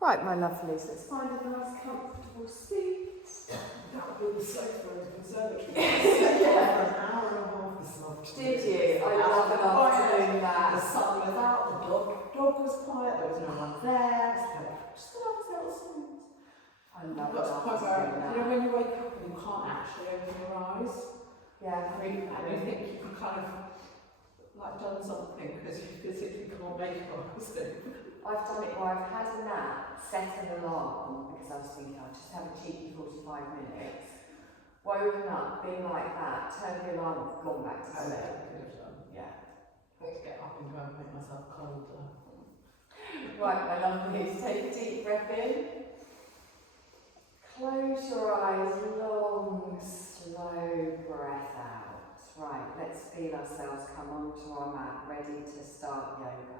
Right, my lovelies, let's find a nice comfortable seat. That would be the sofa in the conservatory. Yeah, for an hour and a half this afternoon. Did you? I love an afternoon that. The sun was out, the dog was quiet, there was no one there. Just the last little songs. I love Got to the point that. where, you know, when you wake up and you can't actually open your eyes, Yeah, and you think you've kind of like done something because you physically can't make your eyes open. I've done it where I've had a nap, set an alarm, because I was thinking I'll just have a cheeky 45 minutes, woken up, been like that, turned the alarm, gone back to sleep. Yeah. I had to get up and go and make myself colder. Right, my lovelies, take a deep breath in. Close your eyes, long, slow breath out. Right, let's feel ourselves come onto our mat, ready to start yoga.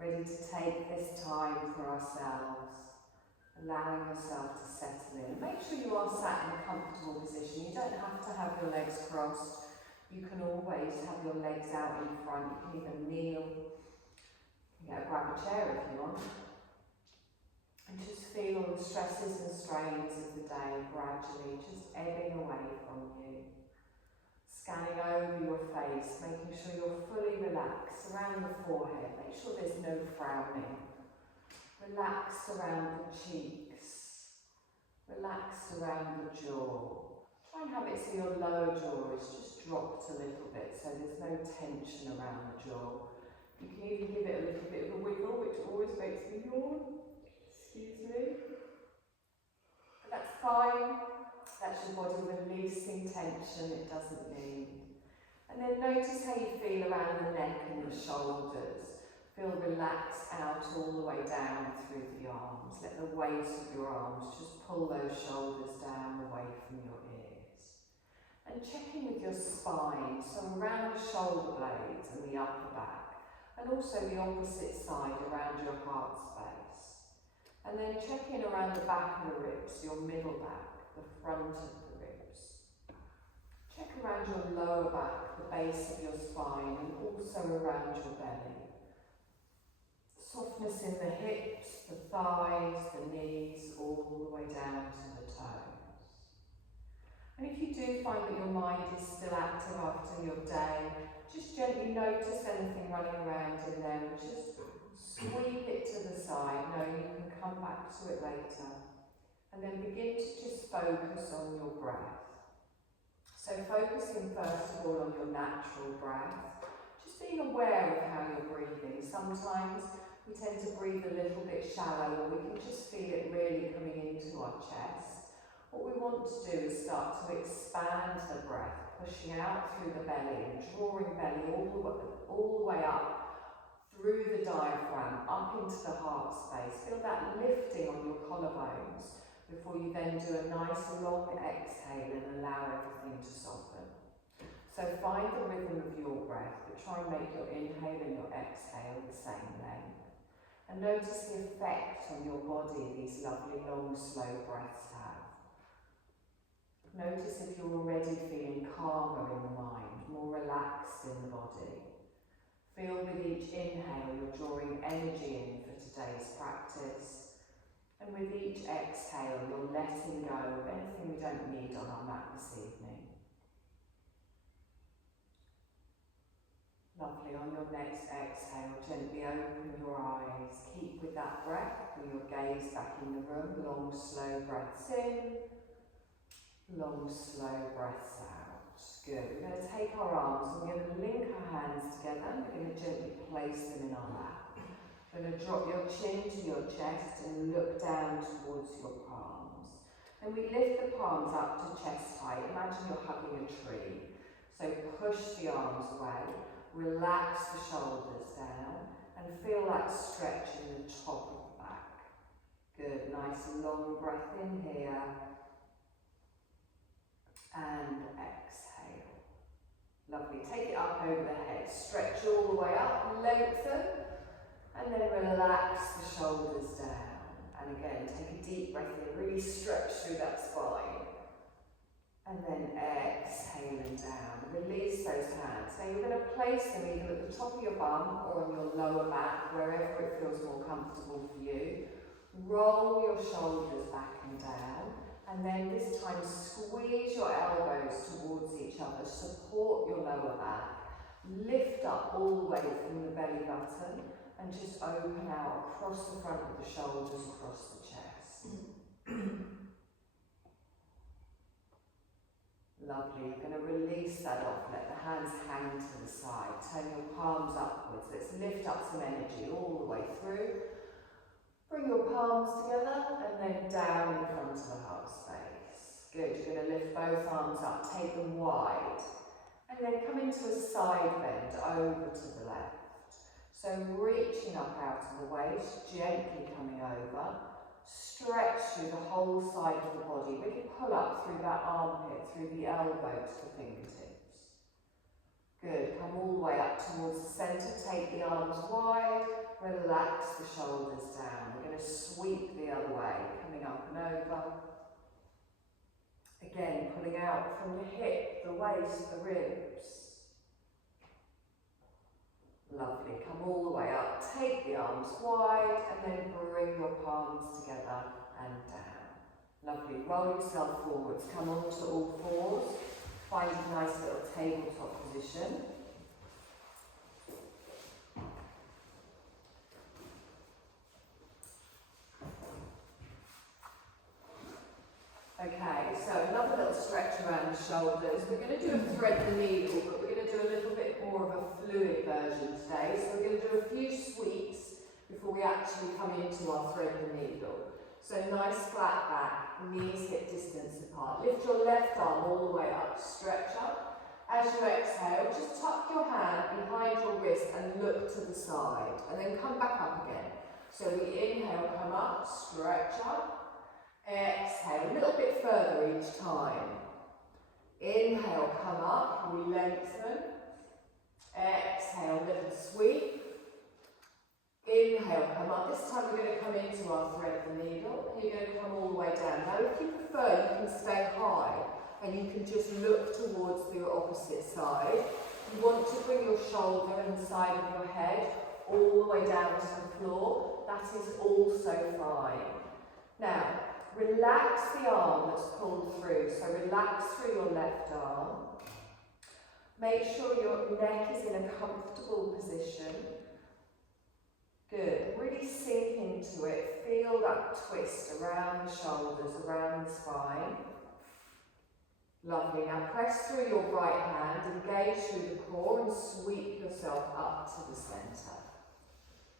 Ready to take this time for ourselves, allowing yourself to settle in. Make sure you are sat in a comfortable position. You don't have to have your legs crossed. You can always have your legs out in front. You can even kneel. You can grab a chair if you want. And just feel all the stresses and strains of the day gradually just ebbing away from you. Scanning over your face, making sure you're fully relaxed around the forehead. Make sure there's no frowning. Relaxed around the cheeks. Relaxed around the jaw. Try and have it so your lower jaw is just dropped a little bit, so there's no tension around the jaw. You can even give it a little bit of a wiggle, which always makes me yawn. Excuse me. But that's fine. That's your body releasing tension it doesn't need. And then notice how you feel around the neck and the shoulders. Feel relaxed out all the way down through the arms. Let the weight of your arms just pull those shoulders down away from your ears. And check in with your spine, so around the shoulder blades and the upper back, and also the opposite side around your heart space. And then check in around the back of the ribs, your middle back, the front of the ribs. Check around your lower back, the base of your spine, and also around your belly. Softness in the hips, the thighs, the knees, all the way down to the toes. And if you do find that your mind is still active after your day, just gently notice anything running around in there and just sweep it to the side, knowing you can come back to it later. And then begin to just focus on your breath. So focusing first of all on your natural breath, just being aware of how you're breathing. Sometimes we tend to breathe a little bit shallow, or we can just feel it really coming into our chest. What we want to do is start to expand the breath, pushing out through the belly and drawing belly all the way up through the diaphragm, up into the heart space. Feel that lifting on your collarbones before you then do a nice long exhale and allow everything to soften. So find the rhythm of your breath, but try and make your inhale and your exhale the same length. And notice the effect on your body these lovely long slow breaths have. Notice if you're already feeling calmer in the mind, more relaxed in the body. Feel with each inhale you're drawing energy in for today's practice. And with each exhale you're letting go of anything we don't need on our mat this evening. Lovely. On your next exhale, gently open your eyes. Keep with that breath, bring your gaze back in the room. Long, slow breaths in. Long, slow breaths out. Good. We're going to take our arms and we're going to link our hands together and we're going to gently place them in our lap. We're going to drop your chin to your chest and look down towards your palms. And we lift the palms up to chest height. Imagine you're hugging a tree. So push the arms away. Relax the shoulders down and feel that stretch in the top of the back. Good, nice long breath in here and exhale. Lovely, take it up over the head, stretch all the way up, lengthen and then relax the shoulders down. And again, take a deep breath in, really stretch through that spine. And then exhaling down. Release those hands. Now you're going to place them either at the top of your bum or on your lower back, wherever it feels more comfortable for you. Roll your shoulders back and down, and then this time squeeze your elbows towards each other, support your lower back, lift up all the way from the belly button, and just open out across the front of the shoulders, across the chest. Lovely, you're going to release that off, let the hands hang to the side, turn your palms upwards, let's lift up some energy all the way through. Bring your palms together and then down in front of the heart space. Good, you're going to lift both arms up, take them wide, and then come into a side bend over to the left. So reaching up out of the waist, gently coming over. Stretch through the whole side of the body. Really pull up through that armpit, through the elbow to the fingertips. Good. Come all the way up towards the centre. Take the arms wide. Relax the shoulders down. We're going to sweep the other way, coming up and over. Again, pulling out from the hip, the waist, the ribs. Lovely, come all the way up, take the arms wide and then bring your palms together and down. Lovely, roll yourself forwards, come onto all fours, find a nice little tabletop position. Okay, so another little stretch around the shoulders. We're going to do a thread the needle, but we're going to do a little bit more of a fluid version today. So we're going to do a few sweeps before we actually come into our thread the needle. So nice flat back, knees hip distance apart. Lift your left arm all the way up, stretch up. As you exhale, just tuck your hand behind your wrist and look to the side, and then come back up again. So we inhale, come up, stretch up. Exhale, a little bit further each time. Inhale, come up, we lengthen. Exhale, little sweep. Inhale, come up. This time we're going to come into our thread the needle, and you're going to come all the way down. Now if you prefer, you can stay high, and you can just look towards the opposite side. You want to bring your shoulder and the side of your head all the way down to the floor. That is also fine. Now, relax the arm that's pulled through, so relax through your left arm. Make sure your neck is in a comfortable position. Good, really sink into it, feel that twist around the shoulders, around the spine. Lovely, now press through your right hand, engage through the core and sweep yourself up to the centre.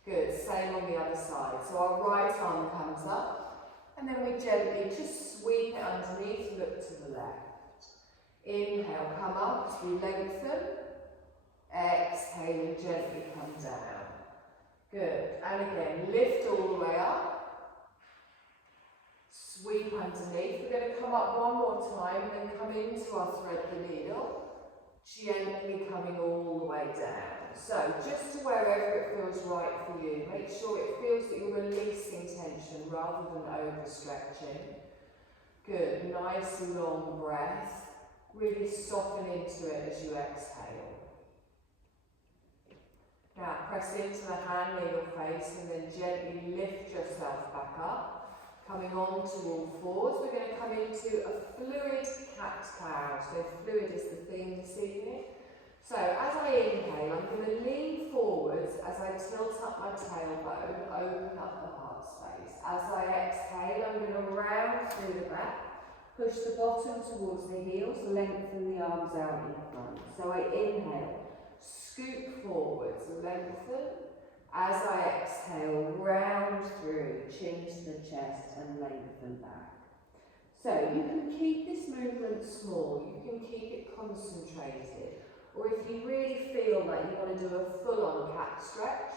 Good, same on the other side, so our right arm comes up. And then we gently just sweep it underneath, look to the left. Inhale, come up as we lengthen. Exhale and gently come down. Good. And again, lift all the way up. Sweep underneath. We're going to come up one more time and then come into our thread the needle. Gently coming all the way down. So just to wherever it feels right for you, make sure it feels that you're releasing tension rather than overstretching. Good, nice long breath. Really soften into it as you exhale. Now press into the hand near your face and then gently lift yourself back up. Coming on to all fours, we're going to come into a fluid cat-cow. So fluid is the theme this evening. So as I inhale, I'm going to lean forwards as I tilt up my tailbone, open up the heart space. As I exhale, I'm going to round through the back, push the bottom towards the heels, lengthen the arms out in front. So I inhale, scoop forwards, lengthen. As I exhale, round through, chin to the chest and lengthen back. So you can keep this movement small, you can keep it concentrated. Or if you really feel like you want to do a full-on cat stretch,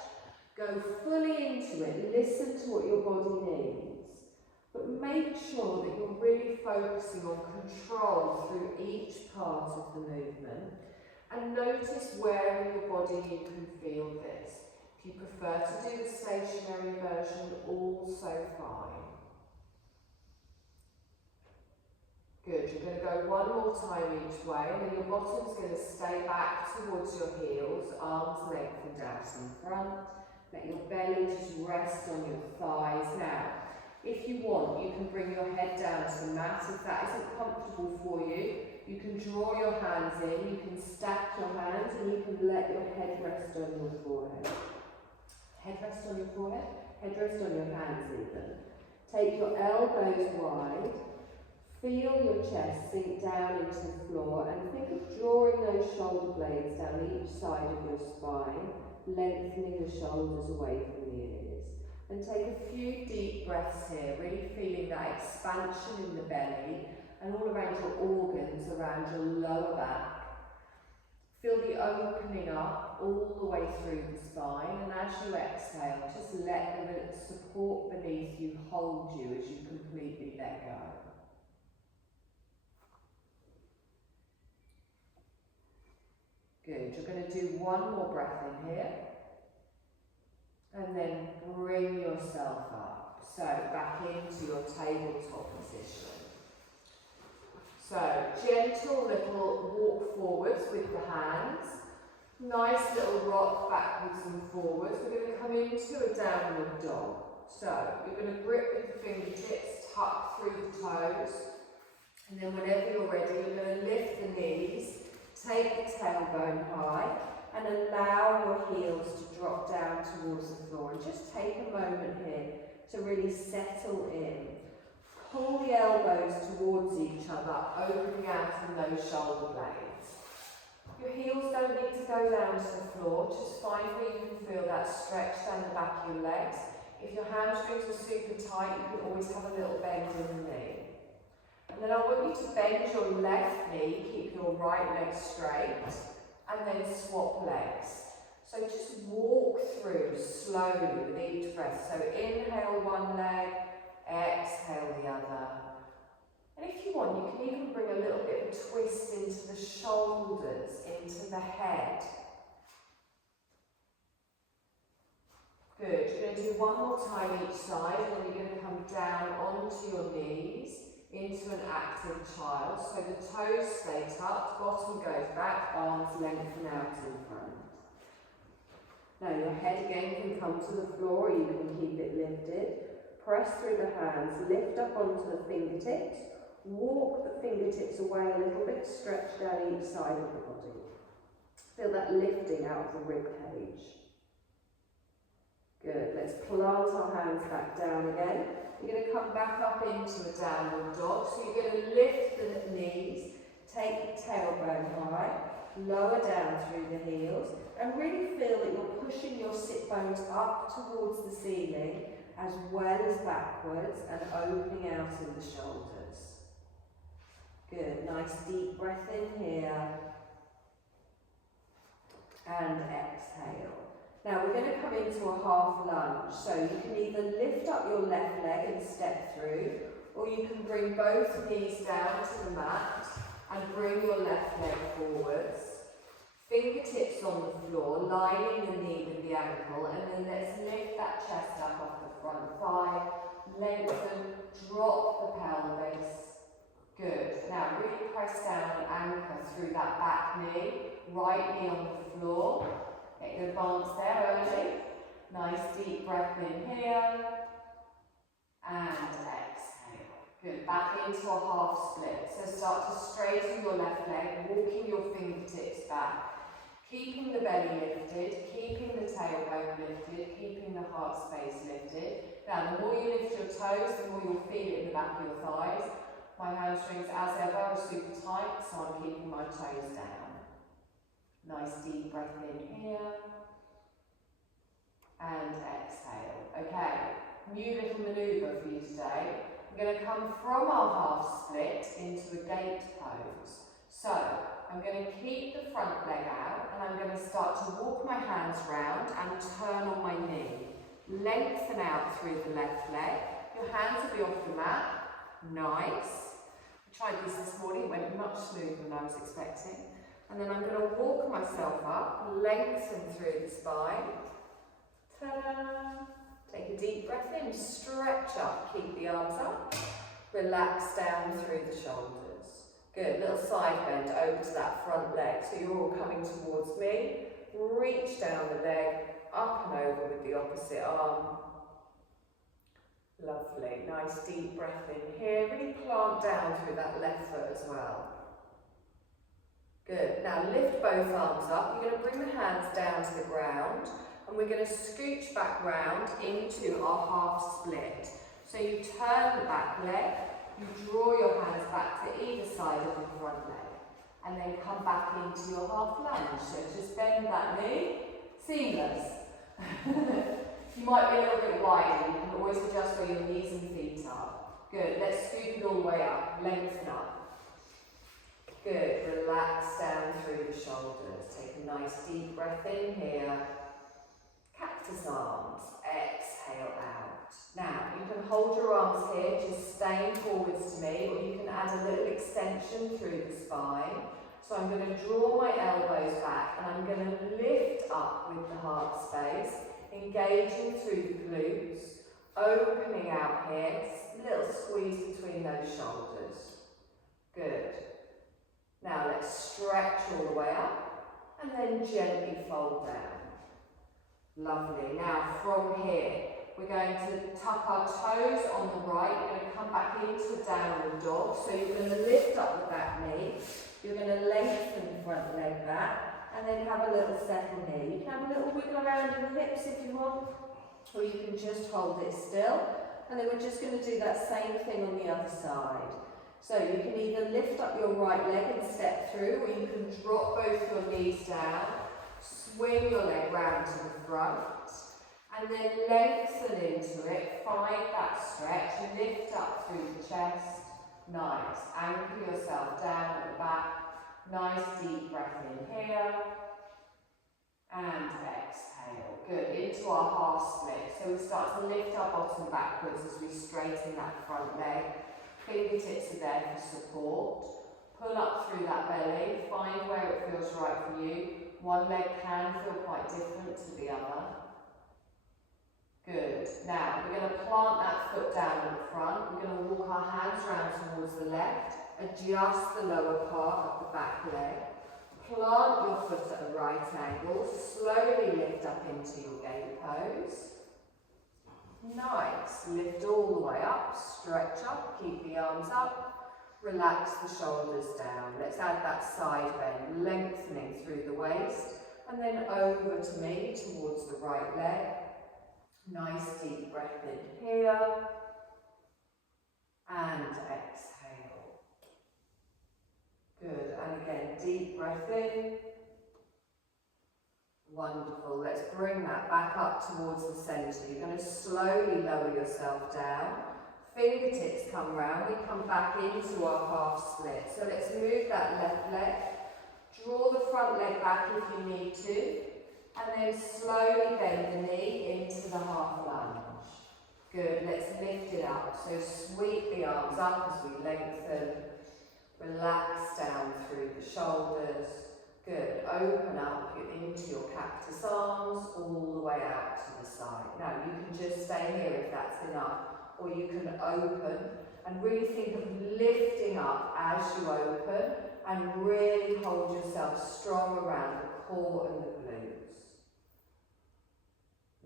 go fully into it, listen to what your body needs. But make sure that you're really focusing on control through each part of the movement. And notice where in your body you can feel this. If you prefer to do the stationary version, also fine. Good, you're going to go one more time each way, and then your bottom's going to stay back towards your heels, arms lengthened out in front. Let your belly just rest on your thighs. Now, If you want, you can bring your head down to the mat. If that isn't comfortable for you, you can draw your hands in, you can stack your hands, and you can let your head rest on your forehead. Head rest on your forehead, head rest on your hands even. Take your elbows wide, feel your chest sink down into the floor, and think of drawing those shoulder blades down each side of your spine, lengthening the shoulders away from the ears. And take a few deep breaths here, really feeling that expansion in the belly and all around your organs, around your lower back. Feel the opening up all the way through the spine, and as you exhale, just let the support beneath you hold you as you completely let go. Good, you're going to do one more breath in here. And then bring yourself up. So back into your tabletop position. So gentle little walk forwards with the hands. Nice little rock backwards and forwards. We're going to come into a downward dog. So you're going to grip with the fingertips, tuck through the toes. And then whenever you're ready, you're going to lift the knees, take the tailbone high, and allow your heels to drop down towards the floor. And just take a moment here to really settle in. Pull the elbows towards each other, opening out from those shoulder blades. Your heels don't need to go down to the floor. Just find where you can feel that stretch down the back of your legs. If your hamstrings are super tight, you can always have a little bend in the knee. And then I want you to bend your left knee, keep your right leg straight, and then swap legs. So just walk through slowly with each breath. So inhale one leg, exhale the other. And if you want, you can even bring a little bit of a twist into the shoulders, into the head. Good. You're going to do one more time each side, and then you're going to come down onto your knees into an active child. So the toes stay tucked, bottom goes back, arms lengthen out in front. Now your head again can come to the floor, or you can keep it lifted. Press through the hands, lift up onto the fingertips, walk the fingertips away a little bit, stretch down each side of the body. Feel that lifting out of the rib cage. Good, let's plant our hands back down again. You're going to come back up into a downward dog. So you're going to lift the knees, take the tailbone high, lower down through the heels, and really feel that you're pushing your sit bones up towards the ceiling as well as backwards and opening out in the shoulders. Good, nice deep breath in here. And exhale. Now we're going to come into a half lunge, so you can either lift up your left leg and step through, or you can bring both knees down to the mat and bring your left leg forwards. Fingertips on the floor, lining the knee with the ankle, and then let's lift that chest up off the front thigh, lengthen, drop the pelvis. Good. Now really press down and anchor through that back knee, right knee on the floor. Get your advance there only. Nice deep breath in here. And exhale. Good. Back into a half split. So start to straighten your left leg, walking your fingertips back. Keeping the belly lifted, keeping the tailbone lifted, keeping the heart space lifted. Now the more you lift your toes, the more you'll feel it in the back of your thighs. My hamstrings, as ever, are super tight, so I'm keeping my toes down. Nice deep breath in here. And exhale. Okay, new little manoeuvre for you today. We're going to come from our half split into a gate pose. So, I'm going to keep the front leg out, and I'm going to start to walk my hands round and turn on my knee. Lengthen out through the left leg. Your hands will be off the mat. Nice. I tried this morning, it went much smoother than I was expecting. And then I'm going to walk myself up, lengthen through the spine. Ta-da! Take a deep breath in, stretch up, keep the arms up. Relax down through the shoulders. Good, little side bend over to that front leg. So you're all coming towards me. Reach down the leg, up and over with the opposite arm. Lovely. Lovely, nice deep breath in here. Really plant down through that left foot as well. Good. Now lift both arms up. You're going to bring the hands down to the ground and we're going to scooch back round into our half split. So you turn the back leg, you draw your hands back to either side of the front leg and then come back into your half lunge. So just bend that knee. Seamless. You might be a little bit wider. You can always adjust where your knees and feet are. Good. Let's scoop it all the way up. Lengthen up. Good, relax down through the shoulders. Take a nice deep breath in here. Cactus arms, exhale out. Now, you can hold your arms here, just staying forwards to me, or you can add a little extension through the spine. So I'm going to draw my elbows back and I'm going to lift up with the heart space, engaging through the glutes, opening out here, little squeeze between those shoulders. Good. Now let's stretch all the way up and then gently fold down. Lovely. Now from here, we're going to tuck our toes on the right. We're going to come back into a downward dog. So you're going to lift up the back knee. You're going to lengthen the front leg back and then have a little settle here. You can have a little wiggle around in the hips if you want, or you can just hold it still. And then we're just going to do that same thing on the other side. So you can either lift up your right leg and step through, or you can drop both your knees down, swing your leg round to the front, and then lengthen into it. Find that stretch, lift up through the chest. Nice. Anchor yourself down at the back. Nice deep breath in here. And exhale. Good. Into our half split. So we start to lift our bottom backwards as we straighten that front leg. Fingertips are there for support. Pull up through that belly. Find where it feels right for you. One leg can feel quite different to the other. Good. Now, we're going to plant that foot down in front. We're going to walk our hands around towards the left. Adjust the lower part of the back leg. Plant your foot at a right angle. Slowly lift up into your gate pose. Nice. Lift all the way up. Stretch up. Keep the arms up. Relax the shoulders down. Let's add that side bend, lengthening through the waist. And then over to me, towards the right leg. Nice deep breath in here. And exhale. Good. And again, deep breath in. Wonderful. Let's bring that back up towards the centre. You're going to slowly lower yourself down. Fingertips come round. We come back into our half split. So let's move that left leg. Draw the front leg back if you need to. And then slowly bend the knee into the half lunge. Good. Let's lift it up. So sweep the arms up as we lengthen. Relax down through the shoulders. Good. Open up into your cactus arms all the way out to the side. Now you can just stay here if that's enough, or you can open and really think of lifting up as you open and really hold yourself strong around the core and the glutes.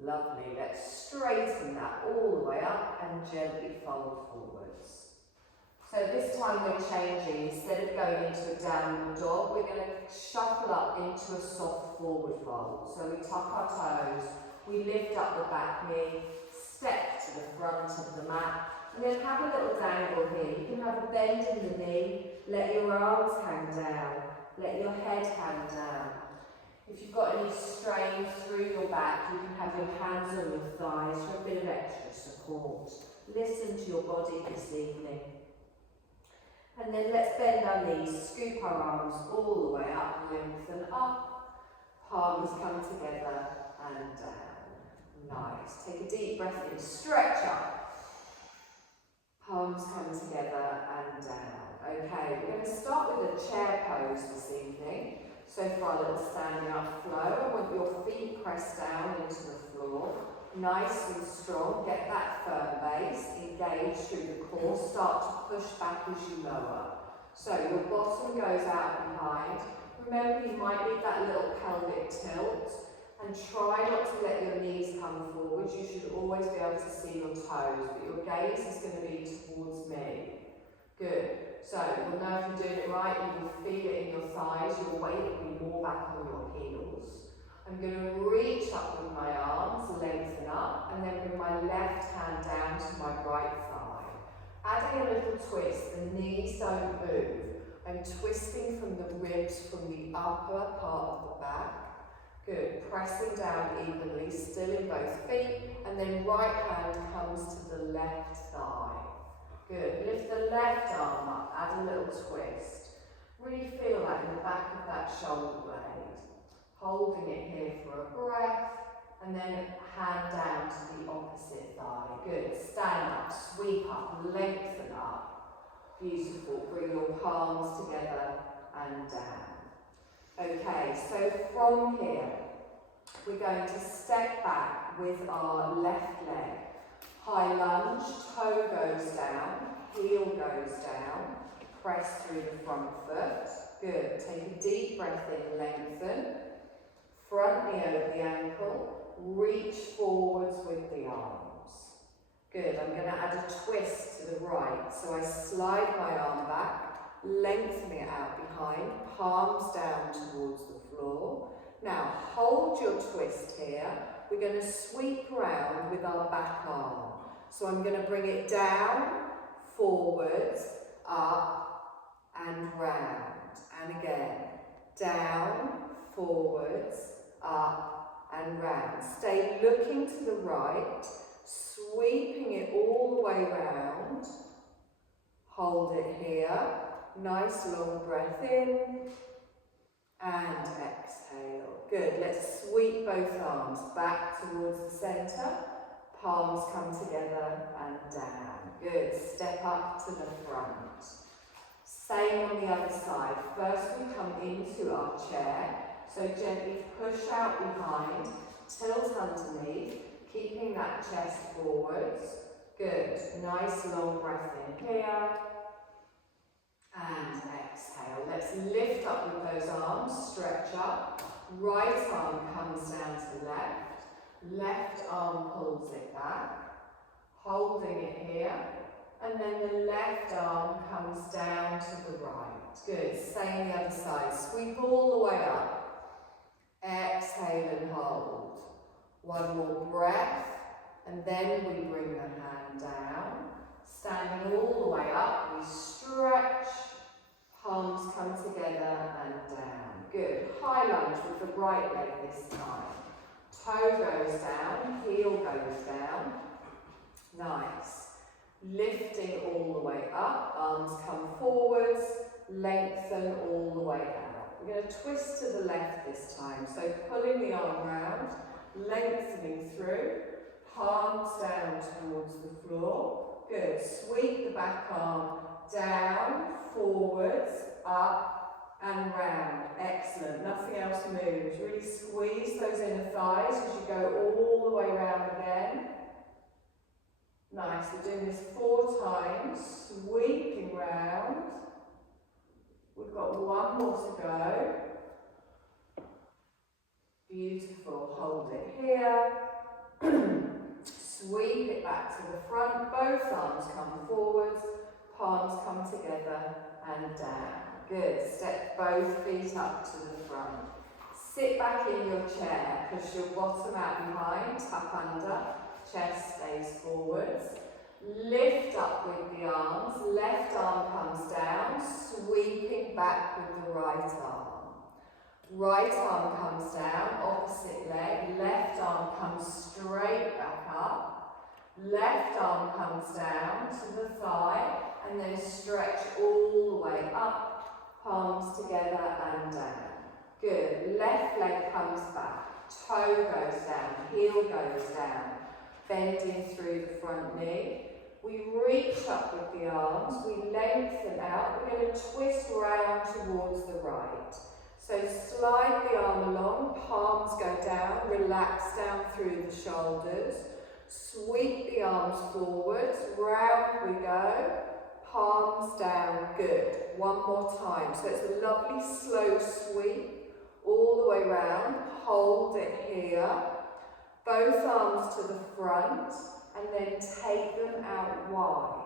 Lovely. Let's straighten that all the way up and gently fold forwards. So this time we're changing. Instead of going into a downward dog, we're going to shuffle up into a soft forward fold. So we tuck our toes, we lift up the back knee, step to the front of the mat, and then have a little dangle here. You can have a bend in the knee, let your arms hang down, let your head hang down. If you've got any strain through your back, you can have your hands on your thighs for a bit of extra support. Listen to your body this evening. And then let's bend our knees, scoop our arms all the way up, lengthen up, palms come together and down. Nice. Take a deep breath in, stretch up, palms come together and down. Okay, we're going to start with a chair pose this evening. So for our little standing up flow, I want your feet pressed down into the floor. Nice and strong, get that firm base, engage through the core, start to push back as you lower. So your bottom goes out behind. Remember, you might need that little pelvic tilt and try not to let your knees come forward. forwards. You should always be able to see your toes, but your gaze is going to be towards me. Good. So you'll know if you're doing it right, you will feel it in your thighs, your weight will be more back on your heels. I'm going to reach up with my arms, lengthen up, and then bring my left hand down to my right thigh. Adding a little twist, the knees don't move. I'm twisting from the ribs from the upper part of the back. Good. Pressing down evenly, still in both feet, and then right hand comes to the left thigh. Good. Lift the left arm up, add a little twist. Really feel that in the back of that shoulder blade. Holding it here for a breath, and then hand down to the opposite thigh. Good. Stand up, sweep up, lengthen up. Beautiful. Bring your palms together and down. Okay, so from here, we're going to step back with our left leg. High lunge, toe goes down, heel goes down, press through the front foot. Good. Take a deep breath in, lengthen. Front knee over the ankle, reach forwards with the arms. Good. I'm going to add a twist to the right. So I slide my arm back, lengthening it out behind, palms down towards the floor. Now hold your twist here. We're going to sweep around with our back arm. So I'm going to bring it down, forwards, up and round. And again, down, forwards, up and round. Stay looking to the right, sweeping it all the way round. Hold it here. Nice long breath in and exhale. Good. Let's sweep both arms back towards the centre. Palms come together and down. Good. Step up to the front. Same on the other side. First we come into our chair. So gently push out behind, tilt underneath, keeping that chest forwards. Good. Nice long breath in here. And exhale. Let's lift up with those arms, stretch up. Right arm comes down to the left. Left arm pulls it back, holding it here, and then the left arm comes down to the right. Good. Same the other side. Sweep all the way up. Exhale and hold. One more breath, and then we bring the hand down. Standing all the way up, we stretch. Palms come together and down. Good. High lunge with the right leg this time. Toe goes down, heel goes down. Nice. Lifting all the way up, arms come forwards, lengthen all the way out. We're going to twist to the left this time. So pulling the arm round, lengthening through, palms down towards the floor. Good. Sweep the back arm down, forwards, up and round. Excellent. Nothing else moves. Really squeeze those inner thighs as you go all the way round again. Nice. We're doing this 4 times. Sweeping round. We've got one more to go. Beautiful. Hold it here. Sweep it back to the front. Both arms come forwards. Palms come together and down. Good. Step both feet up to the front. Sit back in your chair. Push your bottom out behind. Tuck under. Chest stays forwards. Lift up with the arms. Left arm comes down. Sweeping back with the right arm. Right arm comes down. Opposite leg. Left arm comes straight back up. Left arm comes down to the thigh. And then stretch all the way up. Palms together and down. Good. Left leg comes back. Toe goes down. Heel goes down. Bending through the front knee. We reach up with the arms. We lengthen out. We're going to twist round towards the right. So slide the arm along. Palms go down. Relax down through the shoulders. Sweep the arms forwards. Round we go. Palms down, good. One more time. So it's a lovely slow sweep all the way round. Hold it here. Both arms to the front and then take them out wide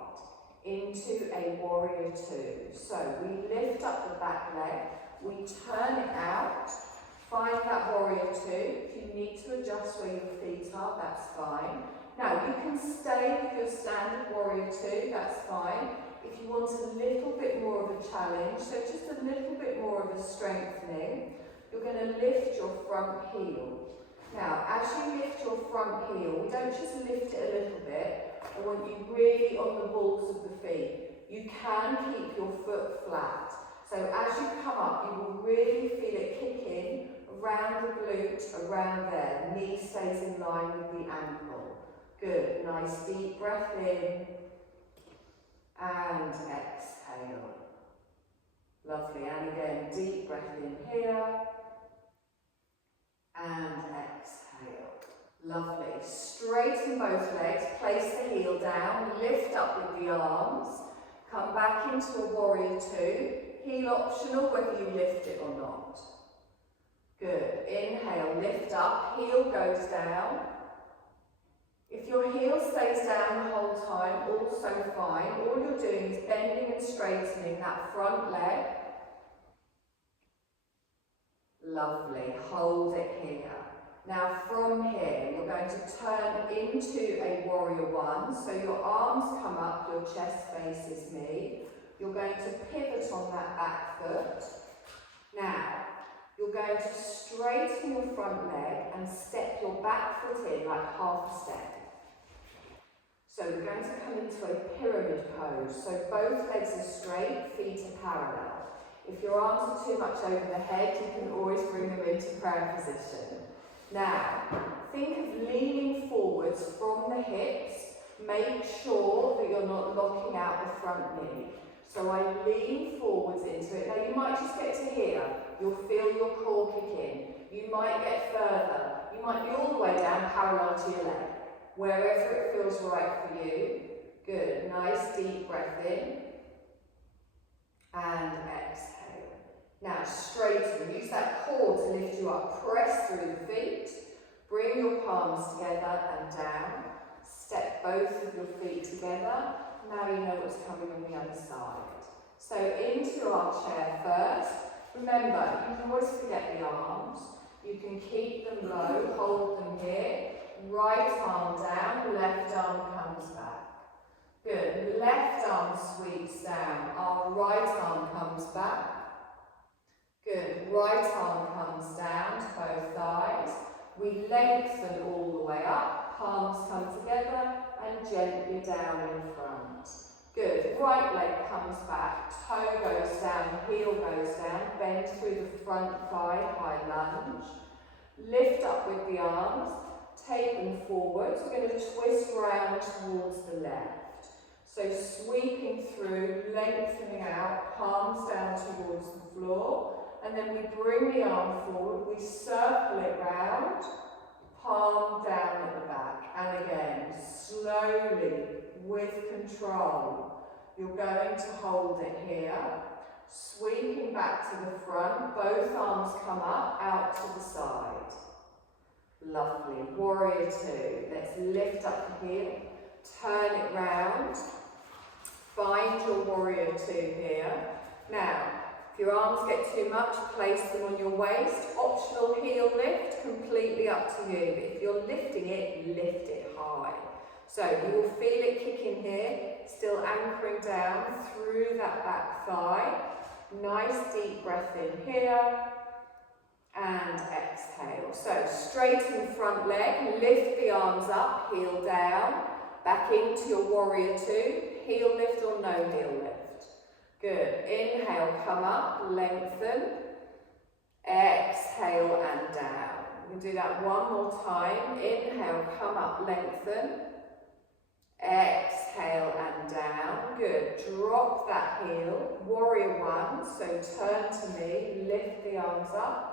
into a warrior two. So we lift up the back leg, we turn it out, find that warrior two. If you need to adjust where your feet are, that's fine. Now you can stay with your standard warrior two, that's fine. If you want a little bit more of a challenge, so just a little bit more of a strengthening, you're going to lift your front heel. Now, as you lift your front heel, we don't just lift it a little bit. I want you really on the balls of the feet. You can keep your foot flat. So as you come up, you will really feel it kick in around the glute, around there. The knee stays in line with the ankle. Good. Nice deep breath in. And exhale. Lovely. And again, deep breath in here. And exhale. Lovely. Straighten both legs, place the heel down, lift up with the arms, come back into a warrior two, heel optional whether you lift it or not. Good. Inhale, lift up, heel goes down. If your heel stays down the whole time, also fine. All you're doing is bending and straightening that front leg. Lovely. Hold it here. Now from here, you're going to turn into a warrior one. So your arms come up, your chest faces me. You're going to pivot on that back foot. Now, you're going to straighten your front leg and step your back foot in like half a step. So we're going to come into a pyramid pose. So both legs are straight, feet are parallel. If your arms are too much over the head, you can always bring them into prayer position. Now, think of leaning forwards from the hips. Make sure that you're not locking out the front knee. So I lean forwards into it. Now you might just get to here. You'll feel your core kick in. You might get further. You might be all the way down parallel to your leg. Wherever it feels right for you. Good. Nice deep breath in. And exhale. Now straighten. Use that core to lift you up. Press through the feet. Bring your palms together and down. Step both of your feet together. Now you know what's coming on the other side. So into our chair first. Remember, you can always forget the arms. You can keep them low, hold them here. Right arm down, left arm comes back. Good. Left arm sweeps down. Our right arm comes back. Good. Right arm comes down to both thighs. We lengthen all the way up. Palms come together and gently down in front. Good. Right leg comes back. Toe goes down. Heel goes down. Bend through the front thigh. High lunge. Lift up with the arms. Take them forwards. We're going to twist round towards the left. So sweeping through, lengthening out, palms down towards the floor. And then we bring the arm forward, we circle it round, palm down at the back. And again, slowly, with control, you're going to hold it here. Sweeping back to the front, both arms come up, out to the side. Lovely. Warrior two. Let's lift up the heel, turn it round, find your warrior two here. Now, if your arms get too much, place them on your waist. Optional heel lift, completely up to you. But if you're lifting it, lift it high. So you will feel it kick in here, still anchoring down through that back thigh. Nice deep breath in here. And exhale. So straighten front leg, lift the arms up, heel down. Back into your warrior two. Heel lift or no heel lift. Good. Inhale, come up, lengthen. Exhale and down. We can do that one more time. Inhale, come up, lengthen. Exhale and down. Good. Drop that heel. Warrior one. So turn to me, lift the arms up.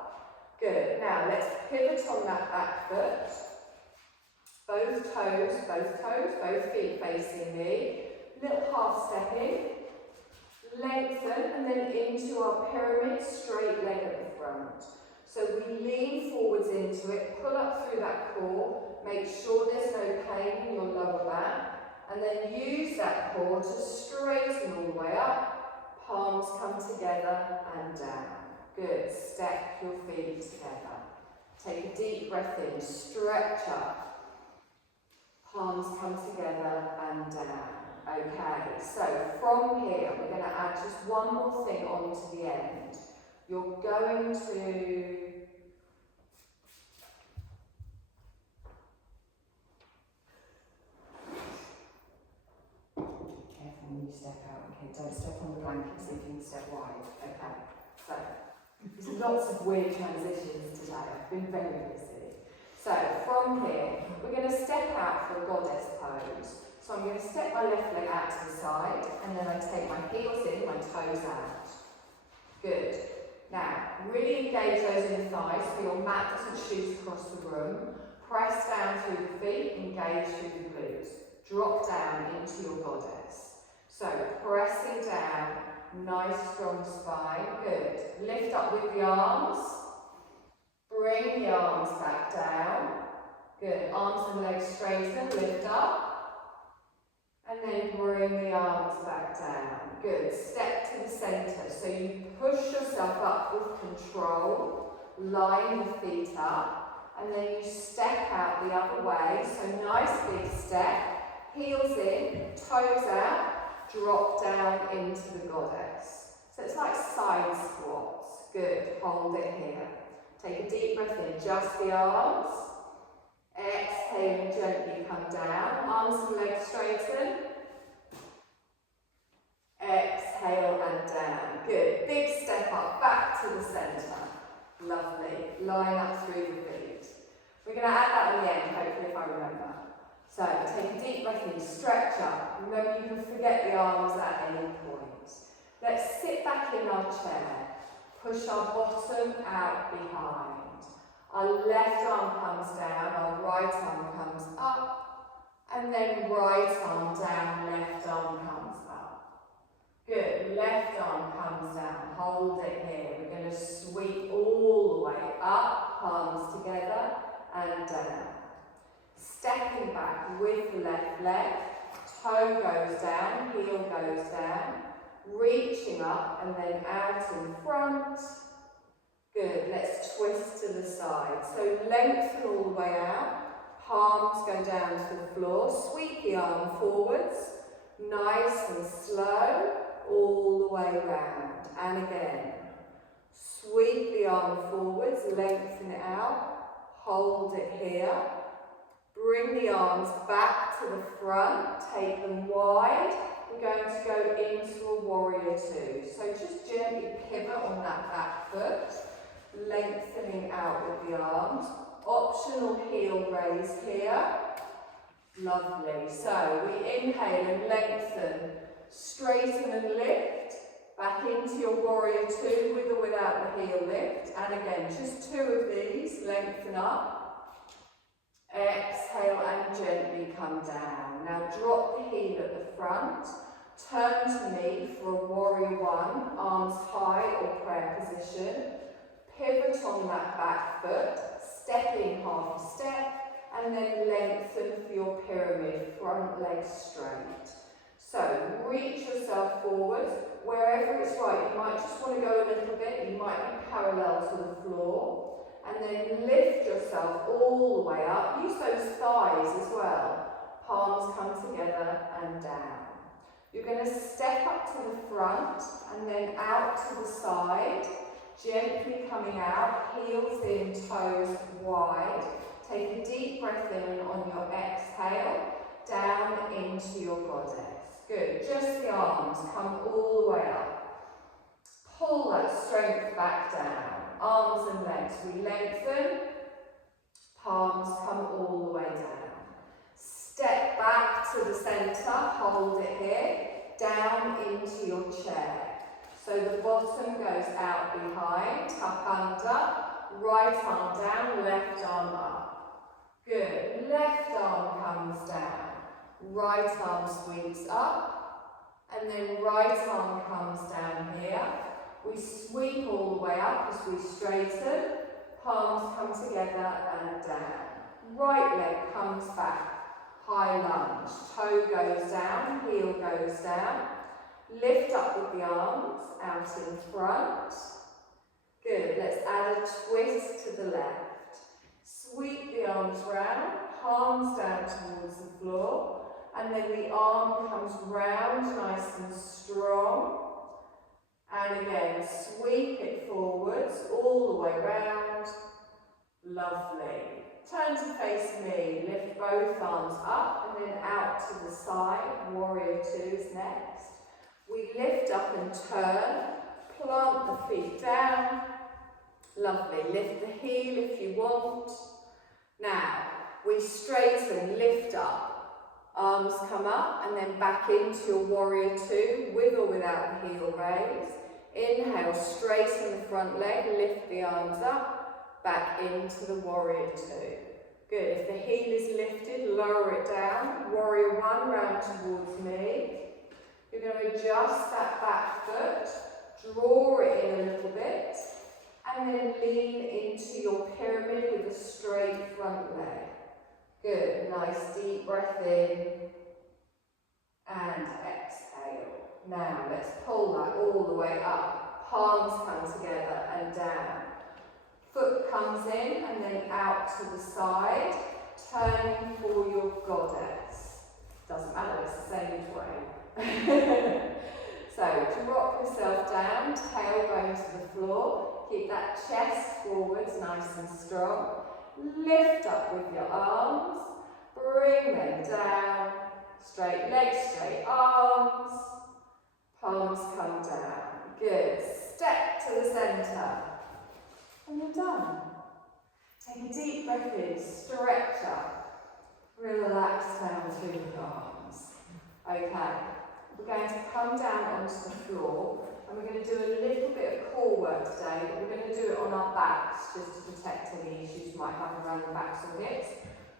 Good. Now let's pivot on that back foot. Both toes, both feet facing me. Little half step in. Lengthen and then into our pyramid, straight leg at the front. So we lean forwards into it, pull up through that core, Make sure there's no pain in your lower back. And then use that core to straighten all the way up. Palms come together and down. Good. Step your feet together. Take a deep breath in. Stretch up. Palms come together and down. Okay, so from here we're going to add just one more thing onto the end. You're going to when you step out, okay, don't step on the blanket, see if you can step wide, okay. So, there's lots of weird transitions today, I've been very busy. So, from here, we're going to step out for a goddess pose. So I'm going to step my left leg out to the side, and then I take my heels in, my toes out. Good. Now, really engage those inner thighs so your mat doesn't shoot across the room. Press down through the feet, engage through the glutes. Drop down into your goddess. So, pressing down, nice strong spine, good. Lift up with the arms, bring the arms back down, good. Arms and legs straighten, lift up, and then bring the arms back down, good. Step to the centre, so you push yourself up with control, line the feet up, and then you step out the other way, so nice big step, heels in, toes out, drop down into the goddess. So it's like side squats. Good. Hold it here. Take a deep breath in. Just the arms. Exhale and gently come down. Arms and legs straighten. Exhale and down. Good. Big step up. Back to the centre. Lovely. Line up through the feet. We're going to add that at the end, hopefully, if I remember. So, take a deep breath in, stretch up. Remember, you can forget the arms at any point. Let's sit back in our chair. Push our bottom out behind. Our left arm comes down, our right arm comes up, and then right arm down, left arm comes up. Good, left arm comes down, hold it here. We're going to sweep all the way up, palms together, and down. Stepping back with the left leg, toe goes down, heel goes down, reaching up and then out in front. Good, let's twist to the side. So lengthen all the way out, palms go down to the floor, sweep the arm forwards, nice and slow, all the way round. And again, sweep the arm forwards, lengthen it out, hold it here. Bring the arms back to the front, take them wide. We're going to go into a warrior two. So just gently pivot on that back foot, lengthening out with the arms. Optional heel raise here. Lovely. So we inhale and lengthen, straighten and lift. Back into your warrior two with or without the heel lift. And again, just two of these, lengthen up. Exhale and gently come down. Now drop the heel at the front. Turn to me for a warrior one, arms high or prayer position. Pivot on that back foot, step in half a step, and then lengthen for your pyramid, front leg straight. So reach yourself forward, wherever it's right. You might just want to go a little bit, you might be parallel to the floor. And then lift yourself all the way up. Use those thighs as well. Palms come together and down. You're going to step up to the front and then out to the side. Gently coming out, heels in, toes wide. Take a deep breath in on your exhale, down into your goddess. Good. Just the arms come all the way up. Pull that strength back down. Arms and legs, we lengthen, palms come all the way down. Step back to the centre, hold it here, down into your chair. So the bottom goes out behind, tuck under, right arm down, left arm up. Good, left arm comes down, right arm sweeps up, and then right arm comes down here. We sweep all the way up as we straighten, palms come together and down. Right leg comes back, high lunge, toe goes down, heel goes down. Lift up with the arms, out in front. Good, let's add a twist to the left. Sweep the arms round, palms down towards the floor, and then the arm comes round nice and strong. And again, sweep it forwards, all the way round. Lovely. Turn to face me, lift both arms up and then out to the side. Warrior two is next. We lift up and turn, plant the feet down. Lovely. Lift the heel if you want. Now, we straighten, lift up. Arms come up and then back into your warrior two, with or without the heel raise. Inhale, straighten the front leg, lift the arms up, back into the warrior two. Good. If the heel is lifted, lower it down. Warrior one, round towards me. You're going to adjust that back foot, draw it in a little bit, and then lean into your pyramid with a straight front leg. Good. Nice deep breath in and exhale. Now let's pull that all the way up. Palms come together and down. Foot comes in and then out to the side, turning for your goddess. Doesn't matter, it's the same each way. So drop yourself down, tail going to the floor. Keep that chest forwards, nice and strong. Lift up with your arms, bring them down. Straight legs, straight arms. Palms come down. Good. Step to the centre. And you're done. Take a deep breath in, stretch up. Relax down through the arms. Okay. We're going to come down onto the floor and we're going to do a little bit of core work today, but we're going to do it on our backs just to protect any issues you might have around the backs or hips.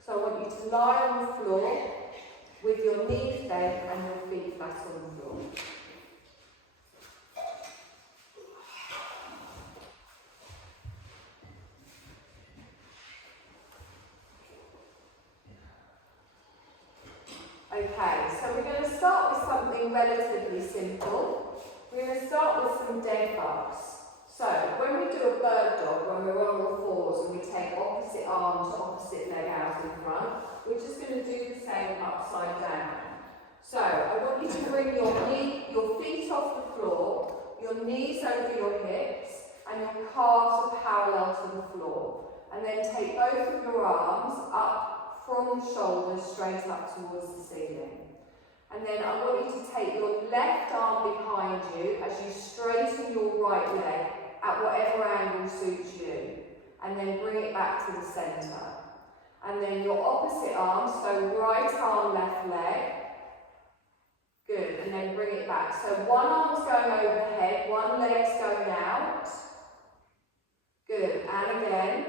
So I want you to lie on the floor with your knees bent and your feet flat on the floor. Okay, so we're going to start with something relatively simple. We're going to start with some dead bugs. So when we do a bird dog, when we're on all fours and we take opposite arm to opposite leg out in front, we're just going to do the same upside down. So I want you to bring your feet off the floor, your knees over your hips, and your calves are parallel to the floor. And then take both of your arms up from the shoulders straight up towards the ceiling. And then I want you to take your left arm behind you as you straighten your right leg at whatever angle suits you. And then bring it back to the centre. And then your opposite arm, so right arm, left leg. Good, and then bring it back. So one arm's going overhead, one leg's going out. Good, and again.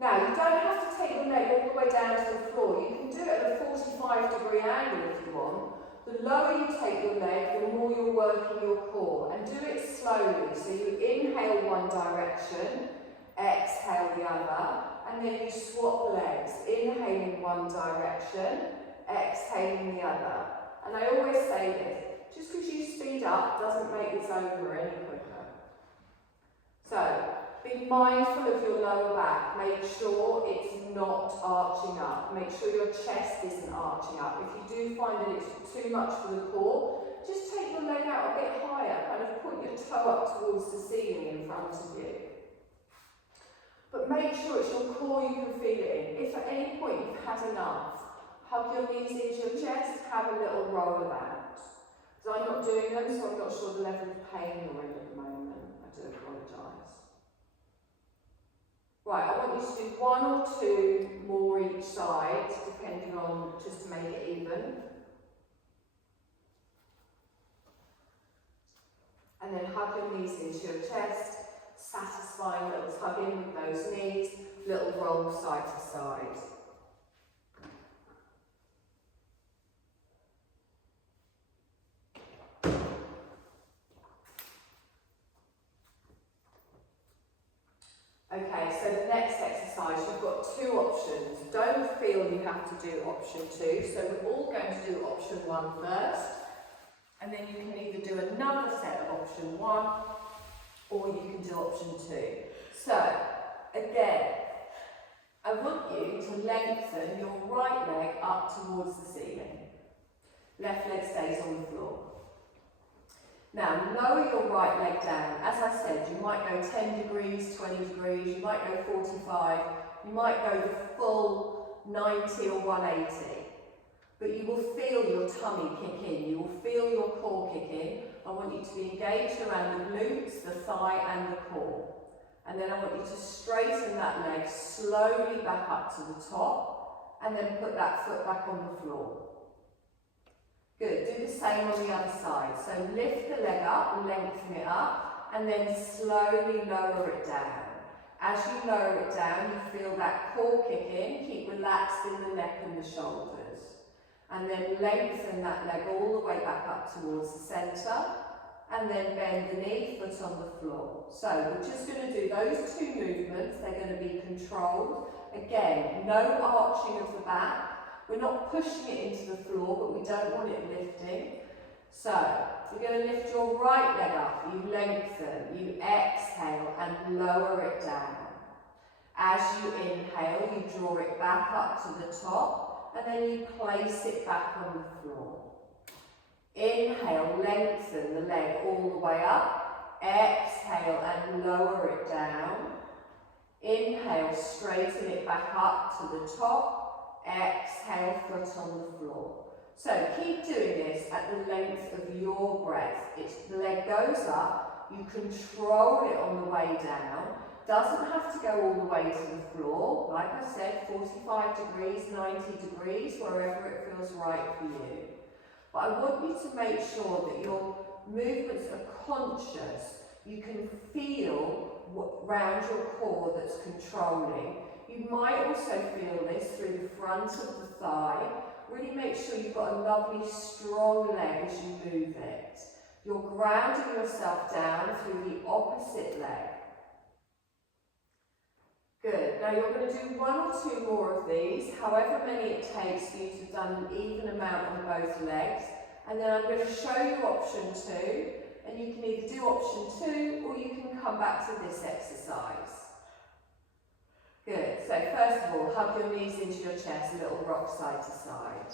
Now, you don't have to take your leg all the way down to the floor. You can do it at a 45-degree angle if you want. The lower you take your leg, the more you're working your core. And do it slowly. So you inhale one direction, exhale the other, and then you swap legs. Inhaling one direction, exhaling the other. And I always say this, just because you speed up doesn't make this over any quicker. So, be mindful of your lower back. Make sure it's not arching up. Make sure your chest isn't arching up. If you do find that it's too much for the core, just take your leg out a bit higher, kind of put your toe up towards the ceiling in front of you. But make sure it's your core you can feel it in. If at any point you've had enough, hug your knees into your chest, have a little roll about. Because I'm not doing them, so I'm not sure the level of pain you're in at the moment. I do apologise. Right, I want you to do one or two more each side, depending on, just to make it even. And then hug your knees into your chest, satisfying little tug in with those knees, little roll side to side. Okay, so the next exercise, you've got two options. Don't feel you have to do option 2, so we're all going to do option 1 first, and then you can either do another set of option 1, or you can do option 2. So, again, I want you to lengthen your right leg up towards the ceiling. Left leg stays on the floor. Now, lower your right leg down. As I said, you might go 10 degrees, 20 degrees, you might go 45, you might go the full 90 or 180. But you will feel your tummy kick in, you will feel your core kick in. I want you to be engaged around the glutes, the thigh and the core. And then I want you to straighten that leg slowly back up to the top, and then put that foot back on the floor. Good, do the same on the other side. So lift the leg up, lengthen it up, and then slowly lower it down. As you lower it down, you feel that core kick in, keep relaxed in the neck and the shoulders. And then lengthen that leg all the way back up towards the centre, and then bend the knee, foot on the floor. So we're just going to do those two movements, they're going to be controlled. Again, no arching of the back. We're not pushing it into the floor, but we don't want it lifting. So, you're going to lift your right leg up, you lengthen, you exhale and lower it down. As you inhale, you draw it back up to the top, and then you place it back on the floor. Inhale, lengthen the leg all the way up. Exhale and lower it down. Inhale, straighten it back up to the top. Exhale, foot on the floor. So keep doing this at the length of your breath. The leg goes up, you control it on the way down. Doesn't have to go all the way to the floor. Like I said, 45 degrees, 90 degrees, wherever it feels right for you. But I want you to make sure that your movements are conscious. You can feel round your core that's controlling. You might also feel this through the front of the thigh. Really make sure you've got a lovely strong leg as you move it. You're grounding yourself down through the opposite leg. Good. Now you're going to do 1 or 2 more of these, however many it takes for you to have done an even amount on both legs. And then I'm going to show you option 2, and you can either do option 2 or you can come back to this exercise. Good. So first of all, hug your knees into your chest, a little rock side to side.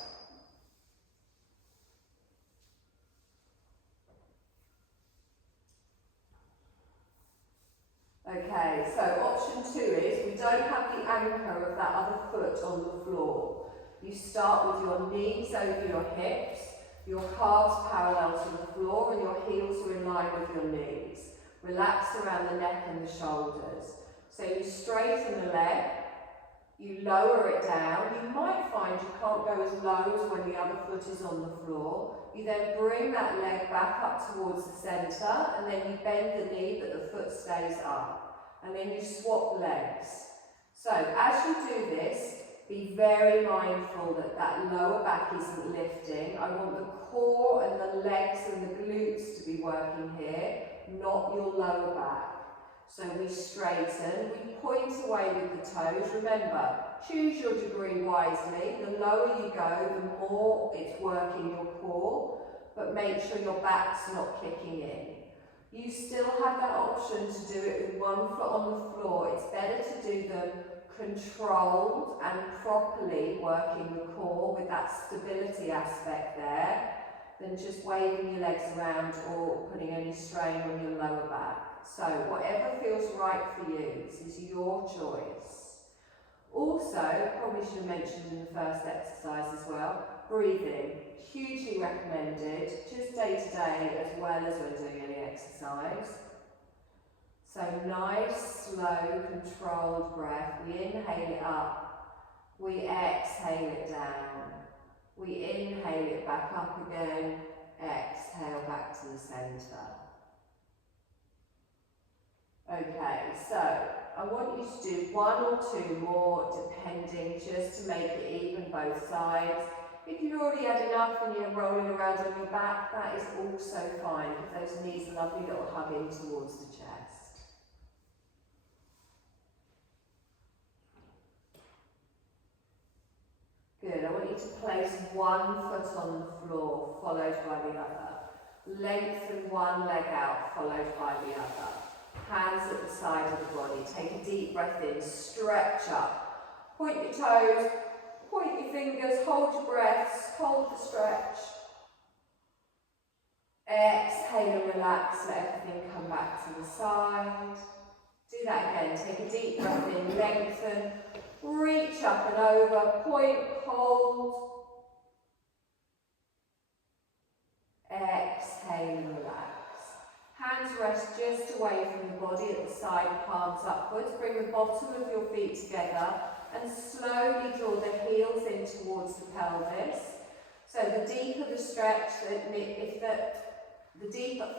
Okay, so option 2 is, we don't have the anchor of that other foot on the floor. You start with your knees over your hips, your calves parallel to the floor, and your heels are in line with your knees. Relaxed around the neck and the shoulders. So you straighten the leg, you lower it down. You might find you can't go as low as when the other foot is on the floor. You then bring that leg back up towards the centre, and then you bend the knee but the foot stays up. And then you swap legs. So as you do this, be very mindful that that lower back isn't lifting. I want the core and the legs and the glutes to be working here, not your lower back. So we straighten, we point away with the toes. Remember, choose your degree wisely. The lower you go, the more it's working your core, but make sure your back's not kicking in. You still have that option to do it with 1 foot on the floor. It's better to do them controlled and properly working the core with that stability aspect there, than just waving your legs around or putting any strain on your lower back. So whatever feels right for you, this is your choice. Also, probably should have mentioned in the first exercise as well, breathing. Hugely recommended, just day to day as well as when doing any exercise. So nice, slow, controlled breath. We inhale it up, we exhale it down. We inhale it back up again, exhale back to the centre. Okay, so I want you to do 1 or 2 more, depending, just to make it even both sides. If you've already had enough and you're rolling around on your back, that is also fine. Give those knees a lovely little hug in towards the chest. Good. I want you to place one foot on the floor, followed by the other. Lengthen one leg out, followed by the other. Hands at the side of the body. Take a deep breath in, stretch up. Point your toes, point your fingers, hold your breaths, hold the stretch. Exhale and relax, let everything come back to the side. Do that again, take a deep breath in, lengthen, reach up and over, point, hold. Exhale and relax. Hands rest just away from the body at the side, palms upwards. Bring the bottom of your feet together and slowly draw the heels in towards the pelvis. So the deeper the stretch, for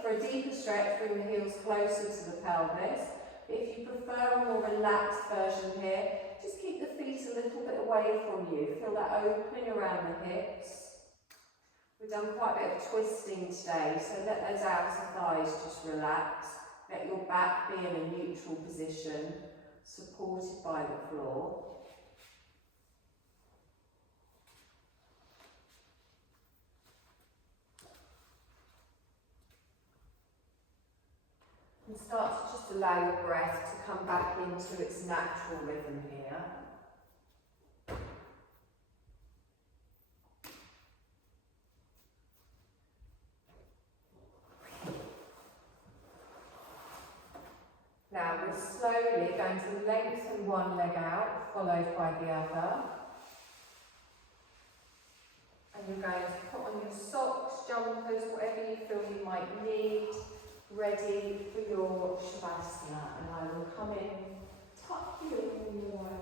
a deeper stretch, bring the heels closer to the pelvis. If you prefer a more relaxed version here, just keep the feet a little bit away from you. Feel that opening around the hips. We've done quite a bit of twisting today, so let those outer thighs just relax. Let your back be in a neutral position, supported by the floor. And start to just allow your breath to come back into its natural rhythm here. Now we're slowly going to lengthen one leg out, followed by the other. And you're going to put on your socks, jumpers, whatever you feel you might need, ready for your Shavasana. And I will come in, tuck you in your way down.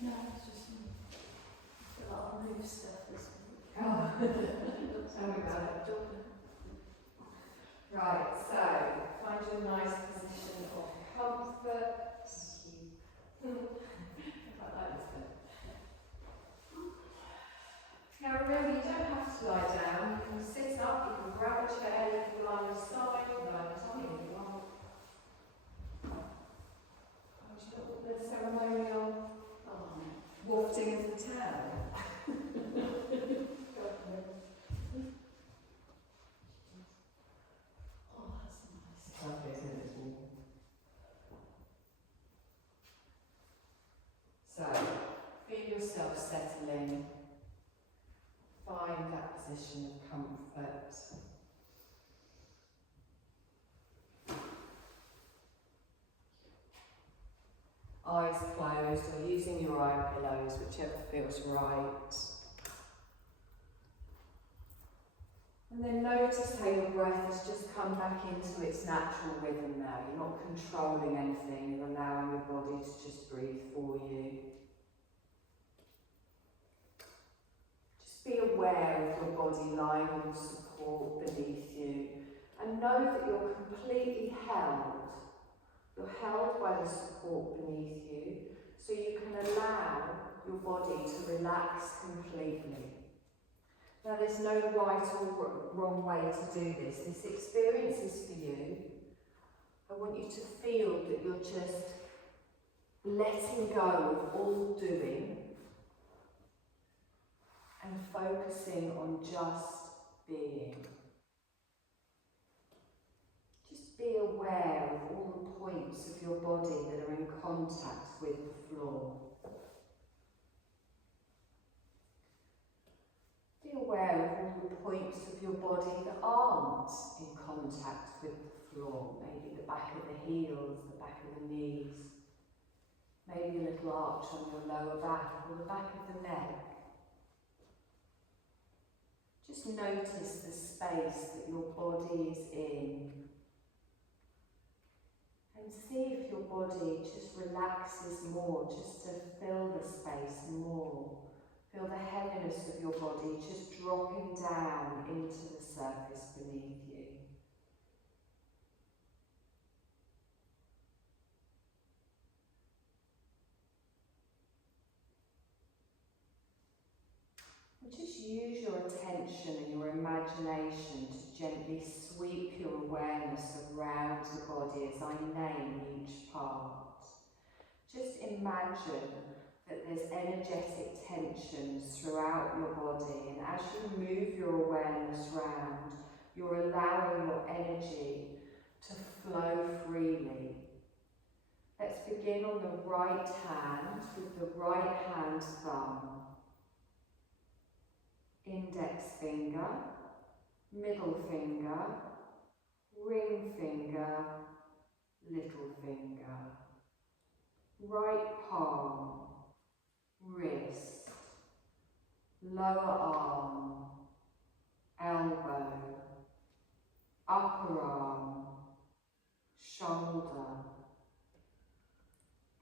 No, it's just me. I feel like I'll move stuff this week. Oh, there we go. Right, so find you a nice position of comfort. I like this bit. Now remember, you don't have to lie down. You can sit up, you can grab a chair, you can lie on your side, you can lie on your tummy if you want. The ceremonial wafting of the towel. Oh, that's nice. Lovely, isn't it? It's warm. So, feel yourself settling. Find that position of comfort. Eyes closed or using your eye pillows, whichever feels right. And then notice how your breath has just come back into its natural rhythm now. You're not controlling anything, you're allowing your body to just breathe for you. Just be aware of your body lying on support beneath you and know that you're completely held. You're held by the support beneath you, so you can allow your body to relax completely. Now, there's no right or wrong way to do this. This experience is for you. I want you to feel that you're just letting go of all doing and focusing on just being. Be aware of all the points of your body that are in contact with the floor. Be aware of all the points of your body that aren't in contact with the floor. Maybe the back of the heels, the back of the knees. Maybe a little arch on your lower back or the back of the neck. Just notice the space that your body is in. And see if your body just relaxes more, just to fill the space more. Feel the heaviness of your body just dropping down into the surface beneath you. And just use your attention and your imagination to gently sweep your awareness around the body as I name each part. Just imagine that there's energetic tensions throughout your body, and as you move your awareness round, you're allowing your energy to flow freely. Let's begin on the right hand with the right hand thumb, index finger, middle finger, ring finger, little finger, right palm, wrist, lower arm, elbow, upper arm, shoulder,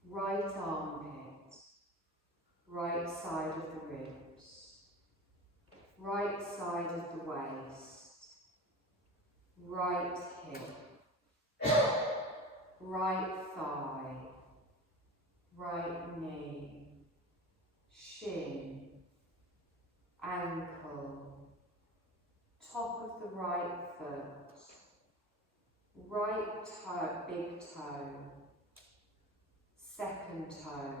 right armpit, right side of the ribs, right side of the waist, right hip, right thigh, right knee, shin, ankle, top of the right foot, right toe, big toe, second toe,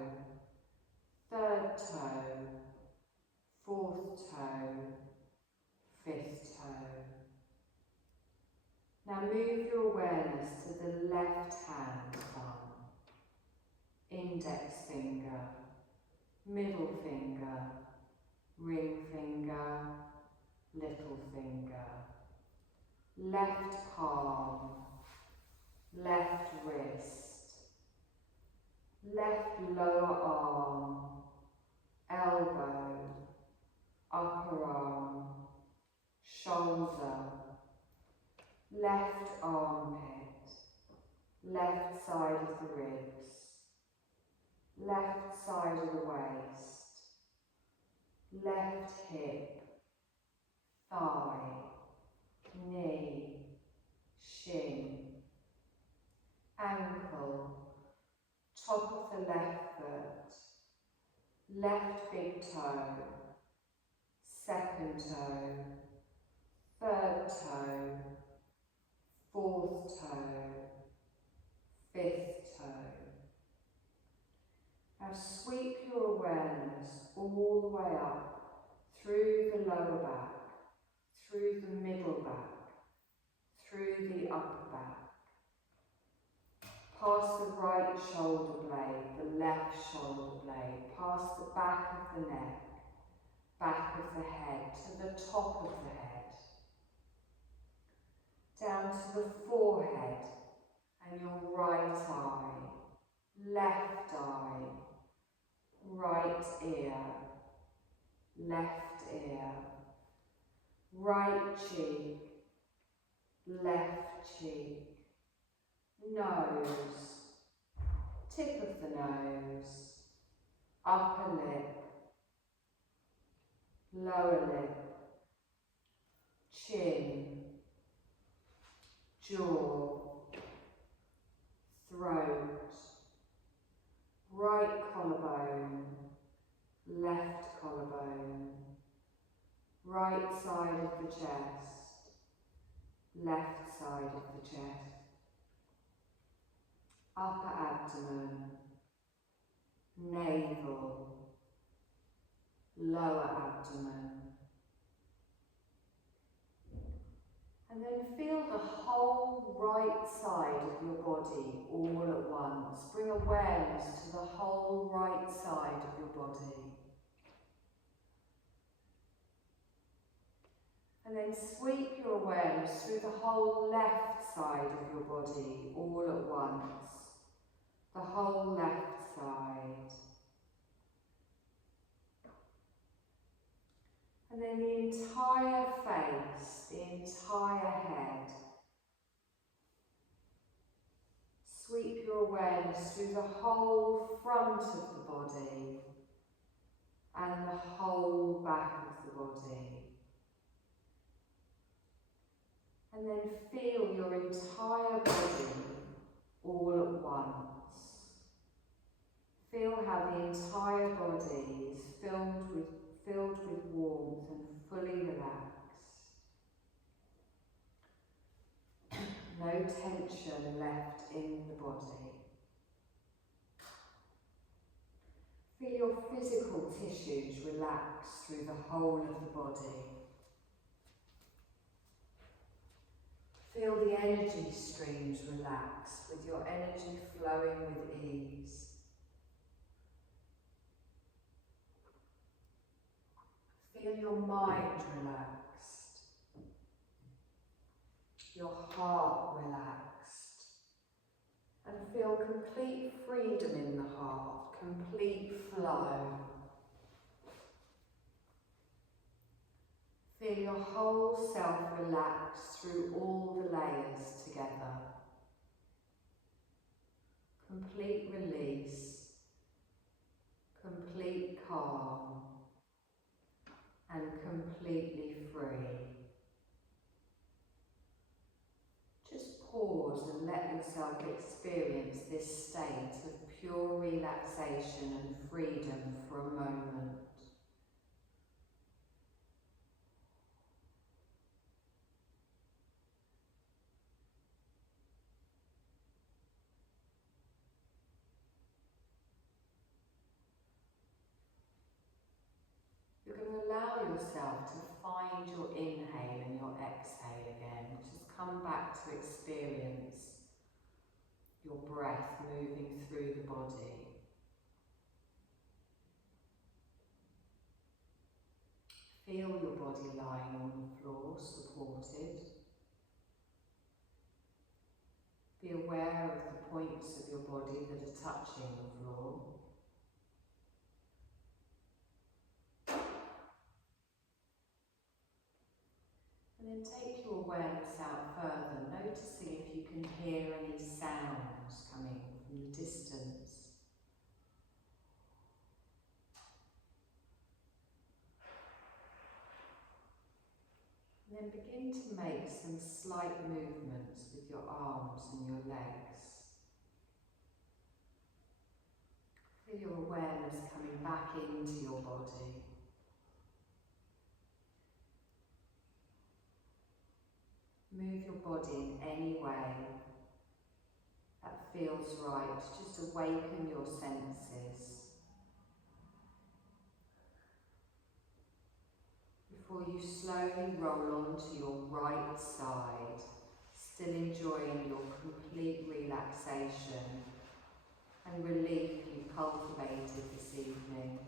third toe, fourth toe, fifth toe. Now move your awareness to the left hand thumb, index finger, middle finger, ring finger, little finger, left palm, left wrist, left lower arm, elbow, upper arm, shoulder, left armpit, left side of the ribs, left side of the waist, left hip, thigh, knee, shin, ankle, top of the left foot, left big toe, second toe, third toe, fourth toe, fifth toe. Now sweep your awareness all the way up through the lower back, through the middle back, through the upper back, past the right shoulder blade, the left shoulder blade, past the back of the neck, back of the head, to the top of the head, down to the forehead and your right eye, left eye, right ear, left ear, right cheek, left cheek, nose, tip of the nose, upper lip, lower lip, chin, jaw, throat, right collarbone, left collarbone, right side of the chest, left side of the chest, upper abdomen, navel, lower abdomen. And then feel the whole right side of your body all at once. Bring awareness to the whole right side of your body. And then sweep your awareness through the whole left side of your body all at once. The whole left side. And then the entire face, the entire head. Sweep your awareness through the whole front of the body, and the whole back of the body. And then feel your entire body all at once. Feel how the entire body is filled with warmth and fully relaxed. No tension left in the body. Feel your physical tissues relax through the whole of the body. Feel the energy streams relax, with your energy flowing with ease. Feel your mind relaxed, your heart relaxed, and feel complete freedom in the heart, complete flow. Feel your whole self relax through all the layers together. Complete release, complete calm, and completely free. Just pause and let yourself experience this state of pure relaxation and freedom for a moment. You're going to allow yourself to find your inhale and your exhale again. Just come back to experience your breath moving through the body. Feel your body lying on the floor, supported. Be aware of the points of your body that are touching the floor. And then take your awareness out further, noticing if you can hear any sounds coming from the distance. And then begin to make some slight movements with your arms and your legs. Feel your awareness coming back into your body. Move your body in any way that feels right. Just awaken your senses. Before you slowly roll onto your right side, still enjoying your complete relaxation and relief you cultivated this evening.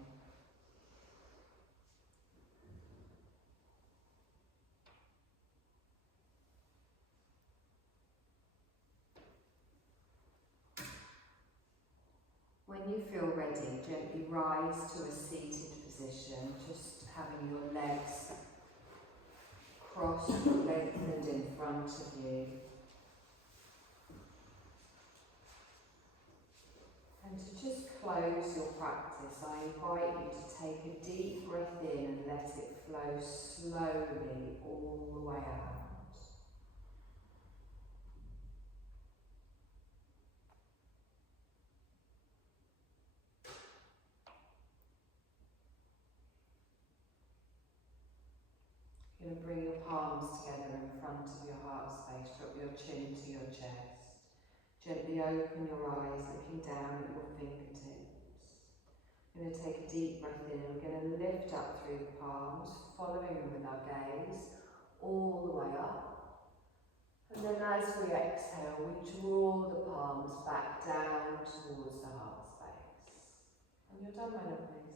When you feel ready, gently rise to a seated position, just having your legs crossed or lengthened in front of you. And to just close your practice, I invite you to take a deep breath in and let it flow slowly all the way out. You're going to bring your palms together in front of your heart space, drop your chin to your chest. Gently open your eyes, looking down at your fingertips. We're going to take a deep breath in and we're going to lift up through the palms, following them with our gaze, all the way up. And then as we exhale, we draw the palms back down towards the heart space. And you're done, my lovelies.